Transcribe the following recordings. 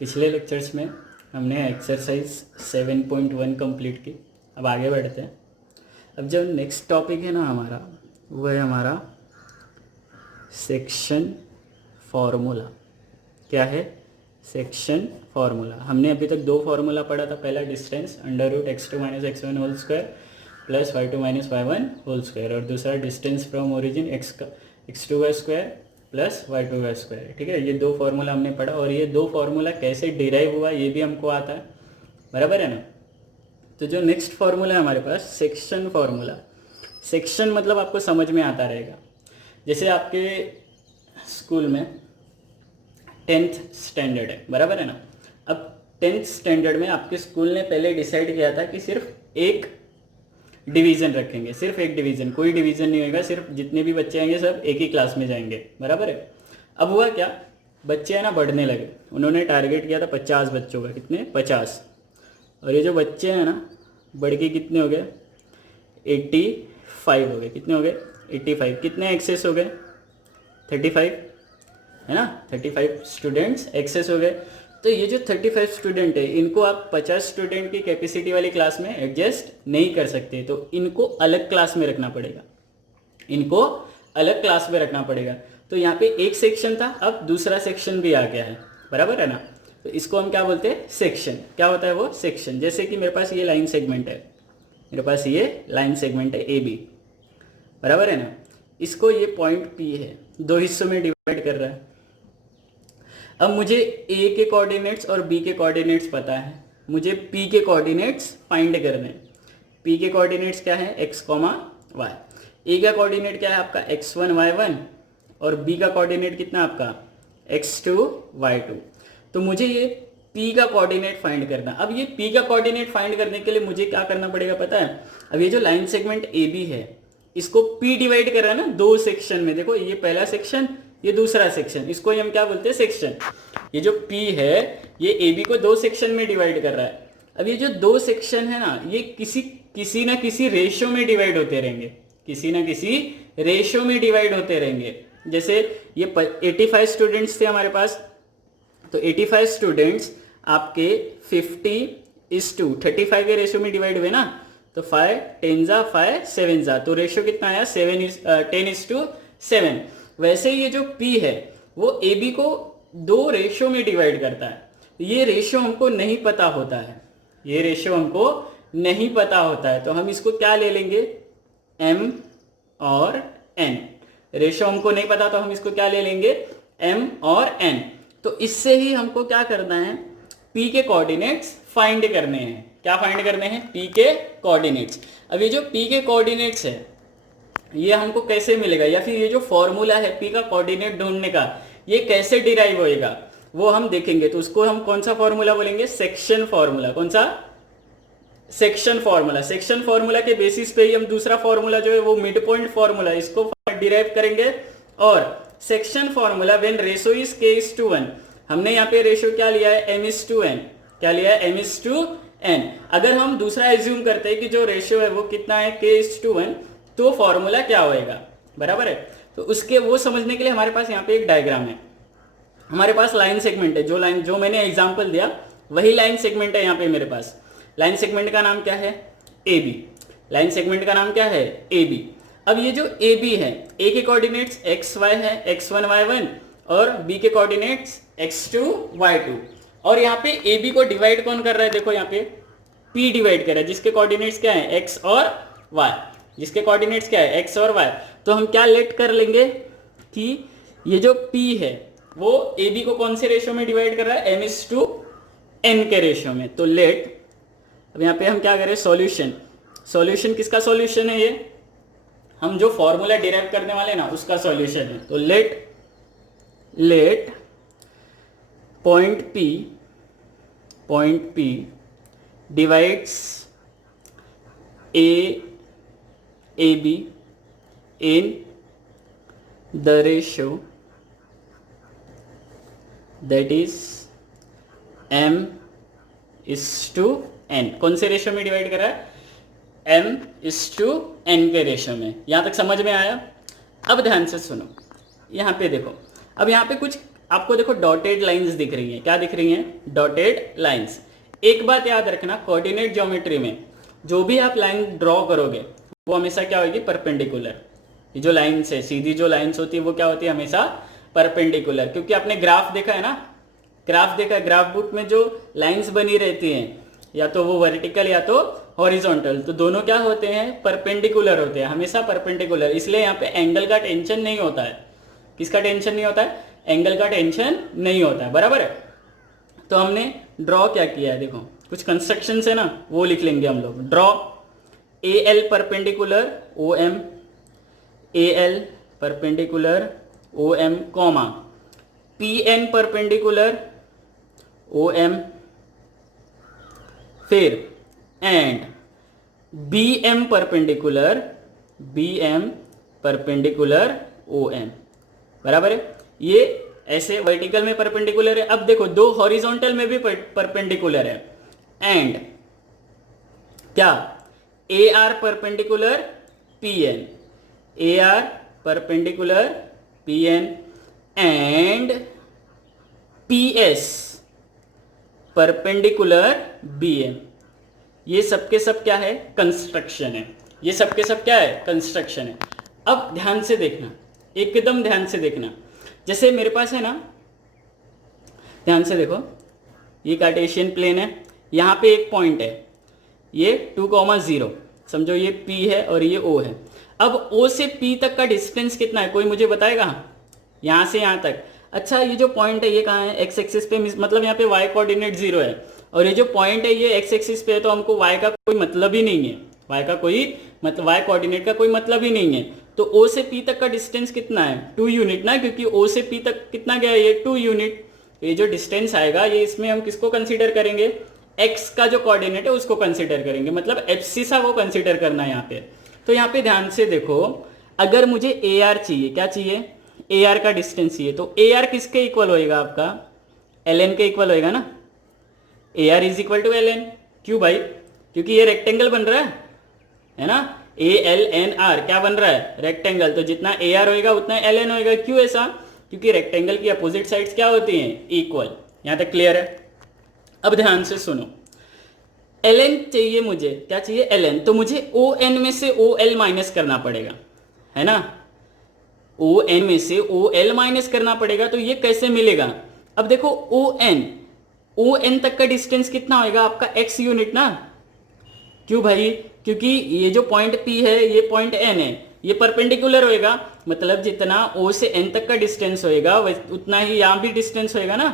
पिछले लेक्चर्स में हमने एक्सरसाइज 7.1 कंप्लीट की। अब आगे बढ़ते हैं। अब जो नेक्स्ट टॉपिक है ना हमारा, वो है हमारा सेक्शन फार्मूला। क्या है? Section formula. हमने अभी तक दो फार्मूला पढ़ा था। पहला distance √x2 - x1 whole square plus y2 - y1 whole square, और दूसरा डिस्टेंस फ्रॉम ओरिजिन x2 का स्क्वायर प्लस y2 का स्क्वायर। ठीक है, ये दो फार्मूला हमने पढ़ा, और ये दो फार्मूला कैसे डिराइव हुआ ये भी हमको आता है। बराबर है ना? तो जो नेक्स्ट फार्मूला है हमारे पास, सेक्शन फार्मूला। सेक्शन मतलब आपको समझ में आता रहेगा। जैसे आपके स्कूल में 10th स्टैंडर्ड है, बराबर है ना? अब 10th स्टैंडर्ड में आपके स्कूल ने पहले डिसाइड किया था कि सिर्फ एक डिवीज़न रखेंगे, सिर्फ एक डिवीज़न, कोई डिवीज़न नहीं होगा, सिर्फ जितने भी बच्चे आएंगे सब एक ही क्लास में जाएंगे। बराबर है? अब हुआ क्या, बच्चे हैं ना बढ़ने लगे। उन्होंने टारगेट किया था 50 बच्चों का। कितने? 50। और ये जो बच्चे हैं ना बढ़ के कितने हो गए? 85 हो गए। कितने हो गए? 85। कितने एक्सेस हो गए? 35, है ना? 35 स्टूडेंट्स एक्सेस हो गए। तो ये जो 35 स्टूडेंट है, इनको आप 50 स्टूडेंट की कैपेसिटी वाली क्लास में एडजस्ट नहीं कर सकते, तो इनको अलग क्लास में रखना पड़ेगा। इनको अलग क्लास में रखना पड़ेगा। तो यहाँ पे एक सेक्शन था, अब दूसरा सेक्शन भी आ गया है। बराबर है ना? तो इसको हम क्या बोलते हैं? सेक्शन। क्या होता है वो? सेक्शन। जैसे कि मेरे पास ये लाइन सेगमेंट है, मेरे पास ये लाइन सेगमेंट है ए बी। बराबर है ना? इसको ये पॉइंट पी है, दो हिस्सों में डिवाइड कर रहा है। अब मुझे ए के कोऑर्डिनेट्स और बी के कोऑर्डिनेट्स पता है, मुझे पी के कोऑर्डिनेट्स फाइंड करने हैं। पी के कोऑर्डिनेट्स क्या है? x, y। ए का कोऑर्डिनेट क्या है आपका? x1 y1, और बी का कोऑर्डिनेट कितना आपका? x2 y2। तो मुझे ये p का कोऑर्डिनेट फाइंड करना। अब ये p का कोऑर्डिनेट फाइंड करने के लिए मुझे क्या करना पड़ेगा पता है? अब ये जो लाइन सेगमेंट ए बी है, इसको p डिवाइड कर रहा है ना दो सेक्शन में। देखो, ये पहला सेक्शन, ये दूसरा सेक्शन, इसको हम क्या बोलते हैं? सेक्शन। ये जो p है ये ए बी को दो सेक्शन में डिवाइड कर रहा है। अब ये जो दो सेक्शन है ना, ये किसी ना किसी रेशियो में डिवाइड होते रहेंगे, किसी ना किसी रेशियो में डिवाइड होते रहेंगे। जैसे ये 85 स्टूडेंट्स थे हमारे पास, तो 85 स्टूडेंट्स आपके 50:35 के रेशियो में डिवाइड हुए ना। तो 5 10 जा 5 7 जा, तो रेशियो कितना आया? 10:7। वैसे ये जो P है वो AB को दो रेशियो में डिवाइड करता है। ये रेशियो हमको नहीं पता होता है, ये रेशियो हमको नहीं पता होता है, तो हम इसको क्या ले लेंगे? M और N। रेशियो हमको नहीं पता तो हम इसको क्या ले लेंगे? M और N। तो इससे ही हमको क्या करना है? P के कोऑर्डिनेट्स फाइंड करने हैं। क्या फाइंड करने हैं? P के कोऑर्डिनेट्स। अब ये जो P के कोऑर्डिनेट्स है ये हमको कैसे मिलेगा, या फिर ये जो फॉर्मूला है P का कोऑर्डिनेट ढूंढने का, ये कैसे डिराइव होएगा वो हम देखेंगे। तो उसको हम कौन सा फॉर्मूला बोलेंगे? Section formula. कौन सा? Section formula. सेक्शन फॉर्मूला के बेसिस पे ही हम दूसरा फॉर्मूला जो है वो मिड पॉइंट फॉर्मूला, इसको डिराइव करेंगे। और section formula when ratio is k:1, हमने यहाँ पे रेशियो क्या लिया है? m:n। क्या लिया है? m:n। अगर हम दूसरा एज्यूम करते हैं कि जो रेशियो है वो कितना है? k:1, तो फॉर्मूला क्या होएगा? बराबर है? तो उसके वो समझने के लिए हमारे पास यहाँ पे एक डायग्राम है। हमारे पास लाइन सेगमेंट है, जो मैंने एग्जांपल दिया वही लाइन सेगमेंट है यहाँ पे मेरे पास। लाइन सेगमेंट का नाम क्या है? A B. लाइन सेगमेंट का नाम क्या है? A B. अब ये जो ए बी है, ए के कोऑर्डिनेट्स एक्स वाई है, x1 y1, और बी के कोऑर्डिनेट्स x2 y2। और यहाँ पे ए बी को डिवाइड कौन कर रहा है? देखो यहाँ पे p डिवाइड कर रहा है, जिसके कोऑर्डिनेट्स क्या है? x और y। जिसके कोऑर्डिनेट्स क्या है? x और y। तो हम क्या लेट कर लेंगे कि ये जो p है वो ए बी को कौन से रेशियो में डिवाइड कर रहा है? m:n के रेशियो में। तो लेट, अब यहाँ पे हम क्या करें? सॉल्यूशन। सॉल्यूशन किसका सॉल्यूशन है? ये हम जो फॉर्मूला डिराइव करने वाले ना उसका सॉल्यूशन है। तो let point P divides A be in the ratio that is m:n। कौन से रेशियो में डिवाइड कर रहा है? m:n के रेशियो में। यहां तक समझ में आया? अब ध्यान से सुनो, यहाँ पे देखो। अब यहाँ पे कुछ आपको देखो डॉटेड लाइंस दिख रही हैं, क्या दिख रही हैं? Dotted lines. एक बात याद रखना, कोऑर्डिनेट ज्योमेट्री में जो भी आप लाइन ड्रॉ करोगे वो हमेशा क्या होगी? परपेंडिकुलर। ये जो लाइन्स है, सीधी जो लाइन्स होती है वो क्या होती है? हमेशा परपेंडिकुलर। क्योंकि आपने ग्राफ देखा है ना, ग्राफ देखा है, ग्राफ बुक में जो लाइन्स बनी रहती हैं या तो वो वर्टिकल या तो हॉरिजॉन्टल, तो दोनों क्या होते हैं? परपेंडिकुलर होते हैं, हमेशा परपेंडिकुलर। इसलिए यहाँ पे एंगल का टेंशन नहीं होता है। किसका टेंशन नहीं होता है? एंगल का टेंशन नहीं होता है, बराबर है। तो हमने ड्रॉ क्या किया है, देखो कुछ कंस्ट्रक्शन है ना, वो लिख लेंगे हम लोग। Draw A L perpendicular O M, A L perpendicular O M comma P N perpendicular O M, फिर and B M perpendicular O M, बराबर है। ये ऐसे वर्टिकल में परपेंडिकुलर है। अब देखो दो हॉरिजॉन्टल में भी परपेंडिकुलर है। एंड क्या? A R perpendicular P N, A R perpendicular P N and P S perpendicular B M. ये सबके सब क्या है? कंस्ट्रक्शन है। ये सबके सब क्या है? कंस्ट्रक्शन है। अब ध्यान से देखना, एकदम ध्यान से देखना। जैसे मेरे पास है ना, ध्यान से देखो, ये कार्टेशियन प्लेन है, यहाँ पे एक पॉइंट है, ये 2,0, समझो ये P है और ये O है। अब O से P तक का डिस्टेंस कितना है? कोई मुझे बताएगा? यहाँ से यहाँ तक। अच्छा, ये जो पॉइंट है ये कहाँ है? एक्स एक्सिस पे, मतलब यहाँ पे y कोऑर्डिनेट 0 है, और ये जो पॉइंट है ये एक्स एक्सिस पे है, तो हमको y का कोई मतलब ही नहीं है, y का कोई मतलब y कोऑर्डिनेट का कोई मतलब ही नहीं है। तो O से P तक का डिस्टेंस कितना है? 2 यूनिट ना, क्योंकि O से P तक कितना गया है? ये 2 यूनिट। ये जो डिस्टेंस आएगा ये, इसमें हम किसको कंसीडर करेंगे? x का जो कोऑर्डिनेट है उसको कंसीडर करेंगे, मतलब एब्सिसा वो कंसीडर करना है यहाँ पे। तो यहाँ पे ध्यान से देखो, अगर मुझे ए आर चाहिए, क्या चाहिए? ए आर का डिस्टेंस चाहिए, तो ए आर किसके इक्वल होएगा? आपका एल एन के इक्वल होएगा ना। A R is equal to L N. क्यों भाई? क्योंकि ये रेक्टेंगल बन रहा है ना। ए एल एन आर क्या बन रहा है? रेक्टेंगल। तो जितना ए आर होएगा उतना एल एन होएगा। क्यों ऐसा? क्योंकि रेक्टेंगल की अपोजिट साइड्स क्या होती हैं? इक्वल। यहाँ तक क्लियर है? अब ध्यान से सुनो, एल एन चाहिए मुझे, क्या चाहिए? L N. तो मुझे ओ एन में से ओ एल माइनस करना पड़ेगा, है ना। ओ एन में से ओ एल माइनस करना पड़ेगा। तो ये कैसे मिलेगा? अब देखो ओ एन तक का डिस्टेंस कितना होगा? आपका एक्स यूनिट ना। क्यों भाई? क्योंकि ये जो पॉइंट P है, ये पॉइंट N है, ये परपेंडिकुलर होएगा, मतलब जितना O से N तक का डिस्टेंस होएगा उतना ही यहाँ भी डिस्टेंस होएगा ना,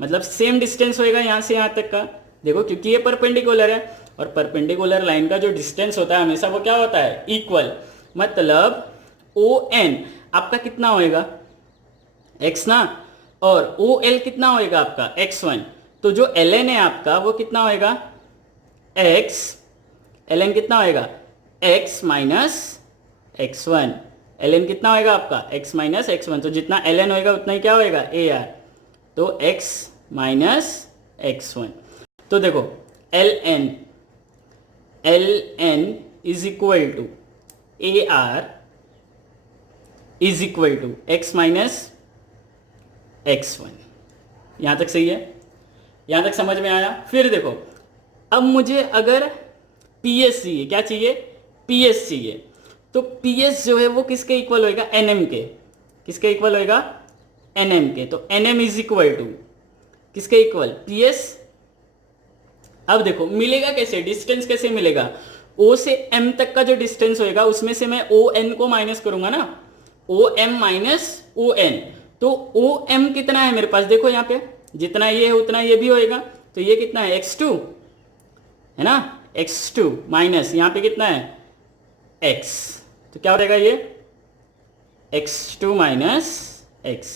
मतलब सेम डिस्टेंस होएगा यहाँ से यहाँ तक का। देखो क्योंकि ये परपेंडिकुलर है, और परपेंडिकुलर लाइन का जो डिस्टेंस होता है हमेशा वो क्या होता है? इक्वल। मतलब ON आपका कितना होएगा? x ना, और OL कितना होएगा आपका? x1। तो जो ln है आपका वो कितना होएगा? x, ln कितना होएगा? x minus x1। ln कितना होएगा आपका? x minus x1। तो जितना ln होएगा उतना ही क्या होएगा? AR। तो x माइनस x1। तो देखो ln is equal to AR is equal to x minus x1। यहां तक सही है? यहां तक समझ में आया? फिर देखो, अब मुझे अगर PS चाहिए, क्या चाहिए? PS चाहिए। तो PS जो है वो किसके इक्वल होएगा? NM के। किसके इक्वल होएगा? NM के। तो NM इज इक्वल टू किसके इक्वल? PS। अब देखो मिलेगा कैसे? डिस्टेंस कैसे मिलेगा? O से M तक का जो डिस्टेंस होएगा उसमें से मैं ON को माइनस करूंगा ना, OM माइनस ON। तो OM कितना है मेरे पास? देखो यहाँ पे जितना ये है उतना ये भी होएगा। तो ये कितना है? x2 है ना, x2 माइनस यहाँ पे कितना है? x। तो क्या हो जाएगा ये? x2 माइनस x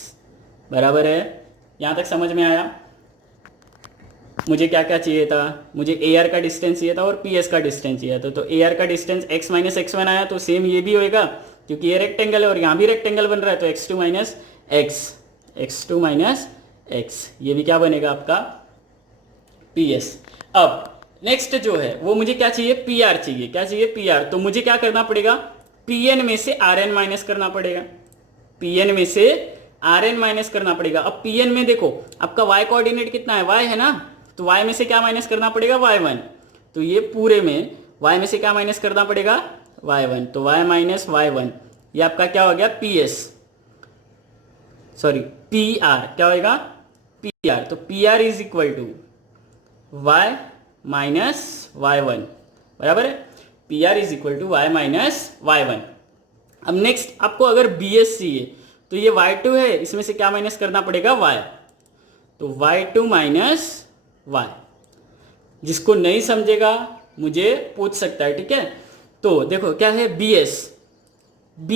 बराबर है। यहाँ तक समझ में आया? मुझे क्या क्या चाहिए था? मुझे AR का डिस्टेंस चाहिए था और PS का डिस्टेंस चाहिए था। तो AR का डिस्टेंस x माइनस x1 आया, तो सेम ये भी होएगा क्योंकि ये रेक्टेंगल है और यहाँ भी रेक्टेंगल बन रहा है। तो x2 minus x minus x, ये भी क्या बनेगा आपका? PS। अब नेक्स्ट जो है वो मुझे क्या चाहिए? PR चाहिए। क्या चाहिए? PR। तो मुझे क्या करना पड़ेगा? PN में से RN माइनस करना पड़ेगा। PN में से आर एन माइनस करना पड़ेगा। अब पी एन में देखो आपका वाई कोऑर्डिनेट कितना है, वाई है ना, तो वाई में से क्या माइनस करना पड़ेगा, वाई वन। तो ये पूरे में वाई में से क्या माइनस करना पड़ेगा, वाई वन। तो वाई माइनस वाई वन, ये आपका क्या हो गया, P S, sorry P R, क्या होएगा, पी आर। तो P R is equal to Y minus Y one, बराबर है। P R is equal to Y minus Y one. अब नेक्स्ट आपको अगर बी एस चाहिए तो ये y2 है, इसमें से क्या माइनस करना पड़ेगा, y। तो y2 माइनस वाई। जिसको नहीं समझेगा मुझे पूछ सकता है, ठीक है। तो देखो क्या है, B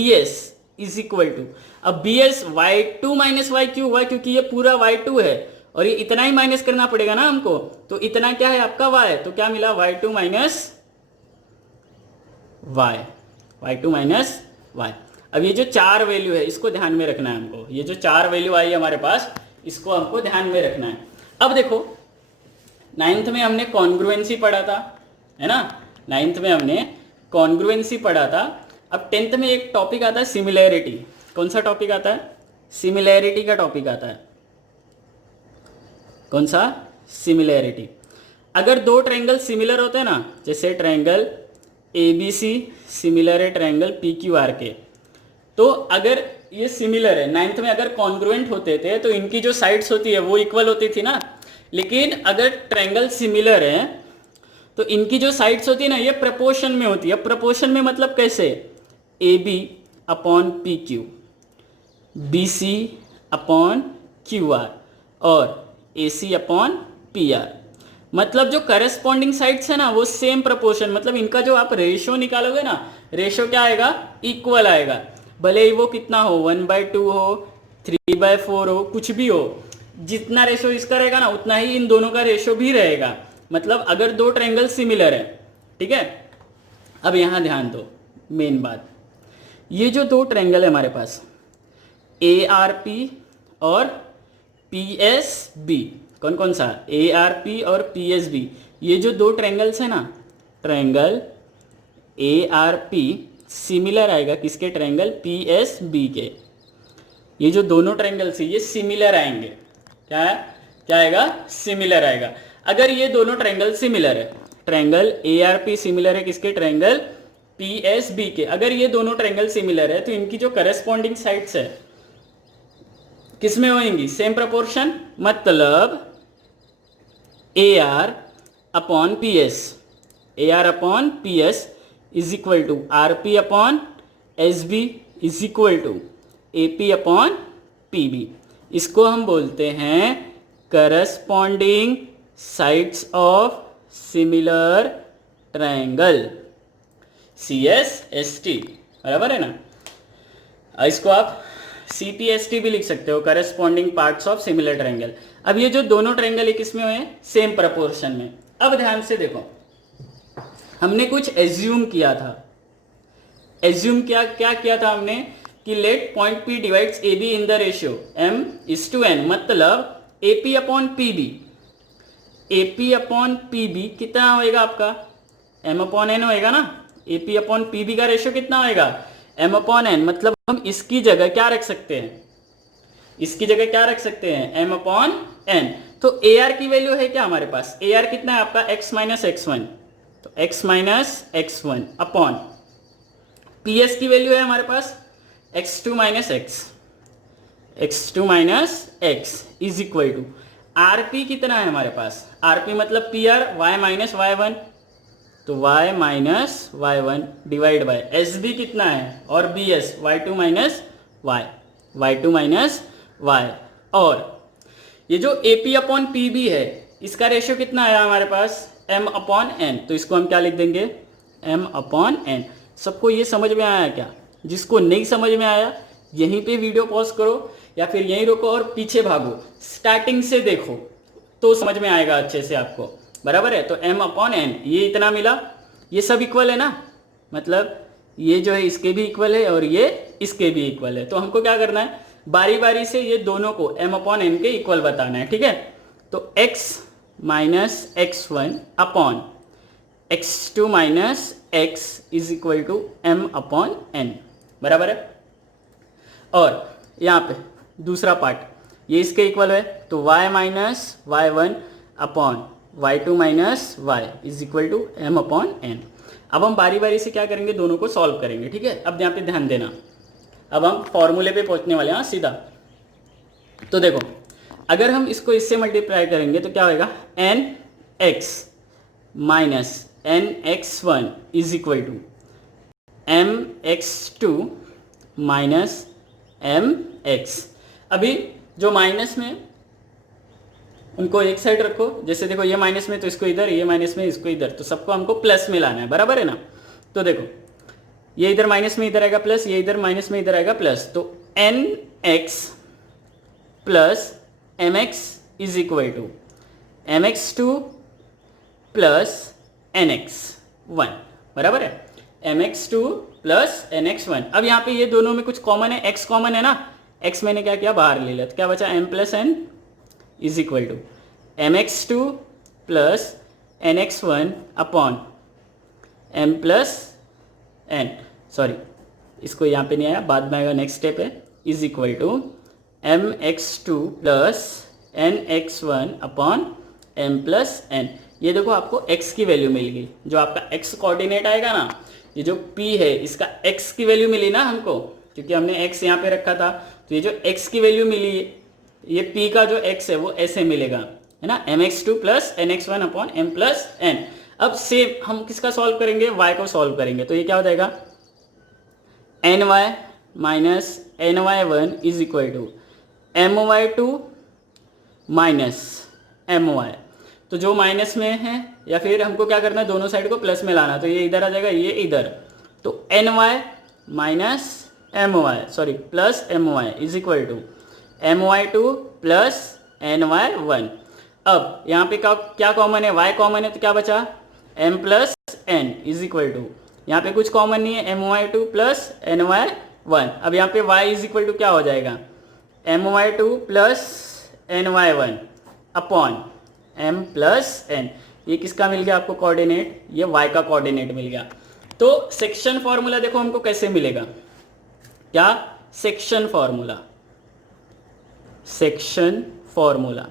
S is equal to, अब B S y2 minus Y क्यों हुआ, क्योंकि ये पूरा y2 है और ये इतना ही माइनस करना पड़ेगा ना हमको। तो इतना क्या है आपका y, तो क्या मिला, y2 minus Y, y2 minus Y. अब ये जो 4 वैल्यू है इसको ध्यान में रखना है हमको, ये जो 4 वैल्यू आई है हमारे पास इसको हमको ध्यान में रखना है। अब देखो 9th में हमने कॉन्ग्रुएंसी पढ़ा था, है ना, 9th में हमने कॉन्ग्रुएंसी पढ़ा था। अब 10th में एक टॉपिक आता है सिमिलैरिटी। कौन सा टॉपिक आता है, सिमिलैरिटी का टॉपिक आता है। कौन सा, सिमिलैरिटी। अगर दो ट्रायंगल सिमिलर होते हैं ना, जैसे ट्रायंगल ABC सिमिलर है ट्रायंगल PQR के, तो अगर ये सिमिलर है, 9th में अगर कॉन्ग्रुएंट होते थे तो इनकी जो साइड्स होती है वो इक्वल होती थी ना। लेकिन अगर ट्रायंगल सिमिलर है तो इनकी जो साइड्स होती है ना ये प्रपोर्शन में होती है। प्रपोर्शन में मतलब कैसे, AB upon PQ, BC upon QR और AC अपॉन PR। मतलब जो करस्पॉन्डिंग साइड्स है ना वो सेम प्रपोर्शन, मतलब इनका जो आप रेशियो निकालोगे ना, रेशियो क्या आएगा, इक्वल आएगा। भले ही वो कितना हो, 1/2 हो, 3/4 हो, कुछ भी हो, जितना रेशियो इसका रहेगा ना उतना ही इन दोनों का रेशियो भी रहेगा। मतलब अगर दो ट्रायंगल सिमिलर है, ठीक है। अब यहां ध्यान दो, मेन बात, ये जो दो ट्रायंगल है हमारे पास ARP और PSB, कौन कौन सा, ARP और PSB, ये जो दो ट्रायंगल्स है ना, ट्रायंगल ARP सिमिलर आएगा किसके, ट्रायंगल PSB के। ये जो दोनों ट्रायंगल्स है ये सिमिलर आएंगे, क्या है, क्या आएगा, सिमिलर आएगा। अगर ये दोनों ट्रायंगल सिमिलर है, ट्रायंगल ARP सिमिलर है किसके, ट्रायंगल PSB के, अगर ये दोनों ट्रायंगल सिमिलर है तो इनकी जो करस्पॉन्डिंग साइड्स है किसमें होंगी, सेम प्रपोर्शन। मतलब AR upon PS, AR upon PS is equal to RP upon SB is equal to AP upon PB। इसको हम बोलते हैं corresponding sides of similar triangle, CSST, बराबर है ना। इसको आप CPST भी लिख सकते हो, corresponding parts of similar triangle. अब ये जो दोनों ट्रायंगल है किसमें हुए, सेम प्रपोर्शन में। अब ध्यान से देखो, हमने कुछ एज्यूम किया था, एज्यूम क्या किया था हमने, कि let point P divides AB in the ratio M:n, मतलब AP upon PB, AP upon PB कितना होएगा आपका, M अपॉन n होएगा ना। AP अपॉन PB का रेशियो कितना होएगा, M अपॉन n। मतलब हम इसकी जगह क्या रख सकते हैं, इसकी जगह क्या रख सकते हैं, M अपॉन n। तो AR की वैल्यू है क्या हमारे पास, AR कितना है आपका, x माइनस x1, तो x minus x1 upon PS की वैल्यू है हमारे पास x2 minus x, x2 minus x is equal to RP कितना है हमारे पास, RP मतलब PR, y माइनस y1, तो y minus y1 divide by SB कितना है, और BS y2 minus y, y2 minus y। और ये जो AP अपॉन PB है इसका रेशियो कितना आया हमारे पास, M अपॉन n, तो इसको हम क्या लिख देंगे, M अपॉन n। सबको ये समझ में आया क्या, जिसको नहीं समझ में आया यहीं पे वीडियो पॉज करो या फिर यहीं रोको और पीछे भागो, स्टार्टिंग से देखो तो समझ में आएगा अच्छे से आपको, बराबर है। तो M अपॉन n ये इतना मिला, ये सब इक्वल है ना, मतलब ये जो है इसके भी इक्वल है और ये इसके भी इक्वल है। तो हमको क्या करना है, बारी बारी से ये दोनों को M अपॉन n के इक्वल बताना है, ठीक है। तो x minus x1 upon x2 minus x is equal to M upon n, बराबर है। और यहाँ पे दूसरा पार्ट, ये इसके इक्वल है, तो y minus Y one upon Y two minus Y is equal to m upon n। अब हम बारी बारी से क्या करेंगे, दोनों को सॉल्व करेंगे, ठीक है। अब यहाँ पे ध्यान देना, अब हम फॉर्मूले पे पहुंचने वाले हैं सीधा। तो देखो, अगर हम इसको इससे मल्टीप्लाई करेंगे तो क्या होएगा, N X minus N X one is equal to M X two minus M X. अभी जो माइनस में उनको एक साइड रखो, जैसे देखो ये माइनस में तो इसको इधर, ये माइनस में इसको इधर, तो सबको हमको प्लस में लाना है, बराबर है ना। तो देखो ये इधर माइनस में इधर आएगा प्लस, ये इधर माइनस में इधर आएगा प्लस, तो N X plus M X is equal to M X two plus N X one, बराबर है, M X two plus N X one. अब यहाँ पे ये दोनों में कुछ कॉमन है, एक्स कॉमन है ना, एक्स मैंने क्या किया बाहर ले लिया, तो क्या बचा, M plus N is equal to M X two plus N X one upon M plus N, sorry इसको यहाँ पे नहीं आया, बाद में आएगा, नेक्स्ट स्टेप है, is equal to M X two plus N X one upon M plus N. ये देखो आपको x की वैल्यू मिल गई, जो आपका x कोऑर्डिनेट आएगा ना, ये जो p है इसका x की वैल्यू मिली ना हमको, क्योंकि हमने x यहाँ पे रखा था, तो ये जो x की वैल्यू मिली, ये p का जो x है वो ऐसे मिलेगा, है ना, M X two plus N X one upon M plus N. अब सेम हम किसका सॉल्व करेंगे, y को सॉल्व करेंगे, तो ये क्या हो जाएगा, N Y minus N Y one is equal to M Y two minus M Y. तो जो माइनस में है, या फिर हमको क्या करना है, दोनों साइड को प्लस में लाना, तो ये इधर आ जाएगा, ये इधर, तो N Y minus M Y, sorry plus M Y is equal to M Y two plus N Y one. अब यहाँ पे क्या कॉमन है, y कॉमन है, तो क्या बचा, m plus N is equal to, यहाँ पे कुछ कॉमन नहीं है, M Y two plus N Y one. अब यहाँ पे y इज इक्वल टू क्या हो जाएगा, M Y two plus N Y one upon M plus N. ये किसका मिल गया आपको कोऑर्डिनेट, ये y का कोऑर्डिनेट मिल गया। तो सेक्शन फॉर्मूला देखो हमको कैसे मिलेगा, क्या, सेक्शन फॉर्मूला, सेक्शन फॉर्मूला,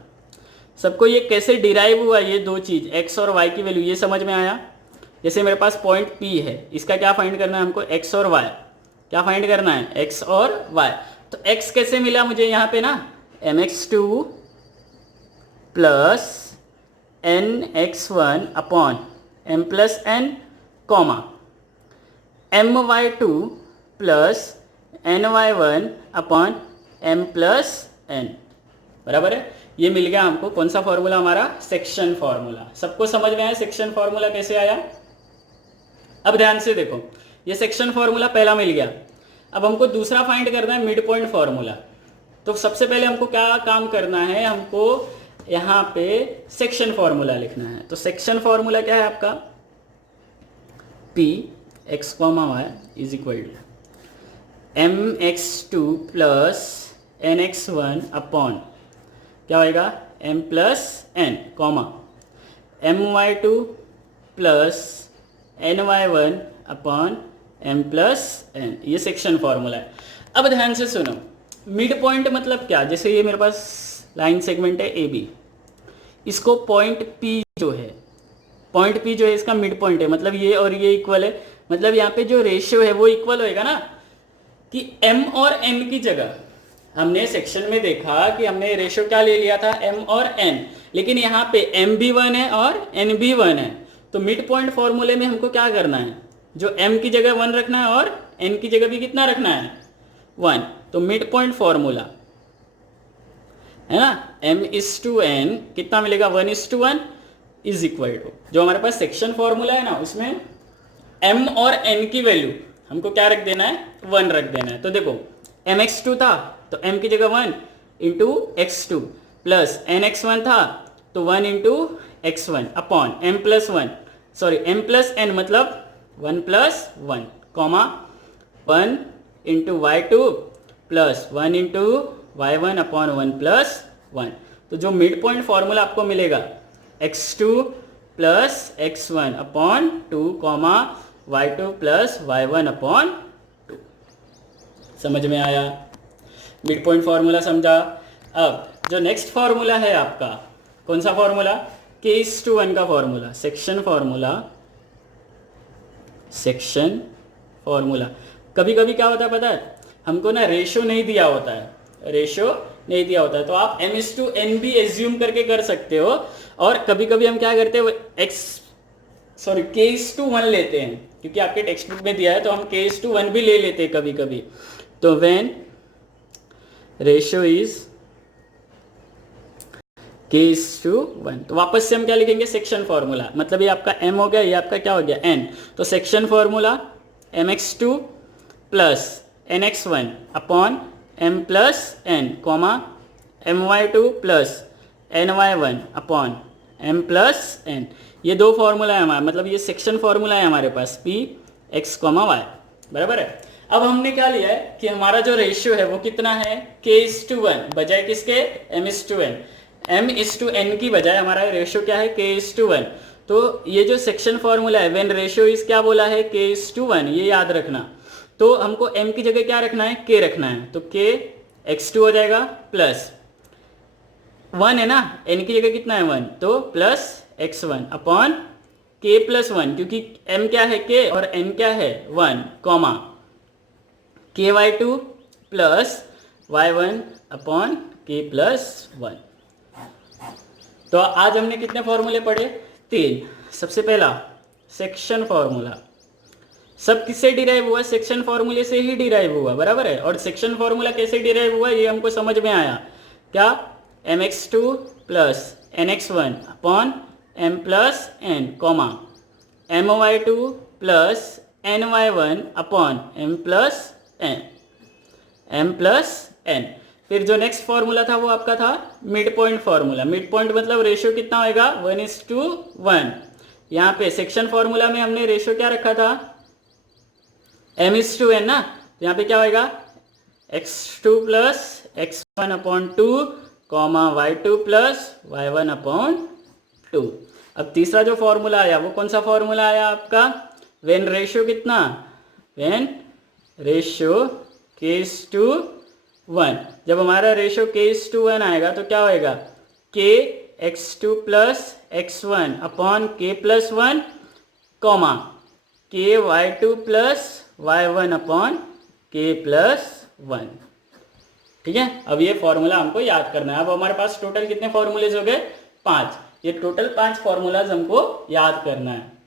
सबको ये कैसे डिराइव हुआ, ये दो चीज x और y की वैल्यू, ये समझ में आया। जैसे मेरे पास पॉइंट P है, इसका क्या फाइंड करना है हमको, x और y, क्या फाइंड करना है, x और y। तो x कैसे मिला मुझे यहाँ पे ना, M X two plus N X one upon M plus N comma M Y two plus N Y one upon M plus N, बराबर है। ये मिल गया हमको कौन सा फॉर्मूला, हमारा सेक्शन फॉर्मूला। सबको समझ में आया सेक्शन फॉर्मूला कैसे आया। अब ध्यान से देखो, ये सेक्शन फॉर्मूला पहला मिल गया। अब हमको दूसरा फाइंड करना है मिड पॉइंट फॉर्मूला। तो सबसे पहले हमको क्या काम करना है, हमको यहाँ पे सेक्शन फॉर्मूला लिखना है। तो सेक्शन फॉर्मूला क्या है आपका, P x comma Y is equal to M X two plus N X one upon क्या होएगा, m plus N comma M Y two plus N Y one upon M plus N. ये section formula है। अब ध्यान से सुनो, mid point मतलब क्या, जैसे ये मेरे पास लाइन सेगमेंट है AB, इसको पॉइंट P जो है, पॉइंट P जो है इसका मिड पॉइंट है, मतलब ये और ये इक्वल है, मतलब यहाँ पे जो रेशियो है वो इक्वल होएगा ना, कि M और N की जगह हमने सेक्शन में देखा कि हमने रेशियो क्या ले लिया था, M और N, लेकिन यहाँ पे M भी 1 है और N भी 1 है। तो मिड पॉइंट फॉर्मूले में हमको क्या करना है, जो M की जगह 1 रखना है और N की जगह भी कितना रखना है, 1। तो मिड पॉइंट फॉर्मूला है ना, M/N कितना मिलेगा, 1:1 इज इक्वल टू, जो हमारे पास सेक्शन फॉर्मूला है ना उसमें M और N की वैल्यू हमको क्या रख देना है, 1 रख देना है। तो देखो mx2 था तो m की जगह 1 इंटू x2 प्लस nx1 था तो 1 into x1 upon m plus 1, sorry m plus n मतलब 1 plus 1 comma 1 into y2 plus 1 into y1 upon 1 plus 1। तो जो मिड पॉइंट फॉर्मूला आपको मिलेगा x2 plus x1 upon 2 comma y2 plus y1 upon 2। समझ में आया। मिड पॉइंट फॉर्मूला समझा। अब जो नेक्स्ट फॉर्मूला है आपका, कौन सा फॉर्मूला, K:1 का फॉर्मूला, सेक्शन फॉर्मूला। कभी कभी क्या होता है पता है, हमको ना रेशो नहीं दिया होता है, तो आप M:n भी एज्यूम करके कर सकते हो। और कभी कभी हम क्या करते हैं, K:1 लेते हैं, क्योंकि आपके टेक्स्ट बुक में दिया है, तो हम K:1 भी ले लेते हैं कभी कभी। तो व्हेन रेशियो इज K:1, तो वापस से हम क्या लिखेंगे, सेक्शन फॉर्मूला, मतलब ये आपका m हो गया, ये आपका क्या हो गया, n। तो section formula mx2 plus nx1 upon m plus n, comma my2 plus ny1 upon m plus n। ये दो फॉर्मूला है हमारा, मतलब ये सेक्शन फॉर्मूला है हमारे पास p x, y, बराबर है। अब हमने क्या लिया है कि हमारा जो रेशियो है वो कितना है, K:1 बजाय किसके, m:n की बजाय हमारा रेशियो क्या है, K:1। तो ये जो सेक्शन फॉर्मूला है, व्हेन रेशियो इज क्या बोला है, K:1, ये याद रखना। तो हमको m की जगह क्या रखना है, k रखना है, तो K:2 हो जाएगा प्लस 1 है ना, n की जगह कितना है 1, तो प्लस x1 अपॉन K+1, क्योंकि m क्या है k और n क्या है 1, comma Ky2 plus y1 upon K+1। तो आज हमने कितने फॉर्मूले पढ़े, 3। सबसे पहला सेक्शन फॉर्मूला, सब किससे डिराइव हुआ, सेक्शन फॉर्मूले से ही डिराइव हुआ, बराबर है। और सेक्शन फॉर्मूला कैसे डिराइव हुआ ये हमको समझ में आया, क्या, mx2 plus nx1 upon m plus n, comma my2 plus ny1 upon m plus n। फिर जो नेक्स्ट फॉर्मूला था वो आपका था mid point formula. Mid point मतलब रेशियो कितना होएगा, 1:1। यहाँ पे सेक्शन फॉर्मूला में हमने रेशियो क्या रखा था, m:n ना, तो यहाँ पे क्या होएगा, x2 plus x1 upon 2, comma y2 plus y1 upon 2। अब तीसरा जो फॉर्मूला आया वो कौन सा फॉर्मूला आया आपका, व्हेन रेशियो कितना, व्हेन रेशियो K:1, जब हमारा रेशियो K:1 आएगा तो क्या होएगा, Kx2 plus x1 upon K+1, comma Ky2 plus y1 upon K+1। ठीक है, अब ये फॉर्मूला हमको याद करना है। अब हमारे पास टोटल कितने फॉर्मूलेज हो गए, 5। ये टोटल 5 फॉर्मूलाज हमको याद करना है।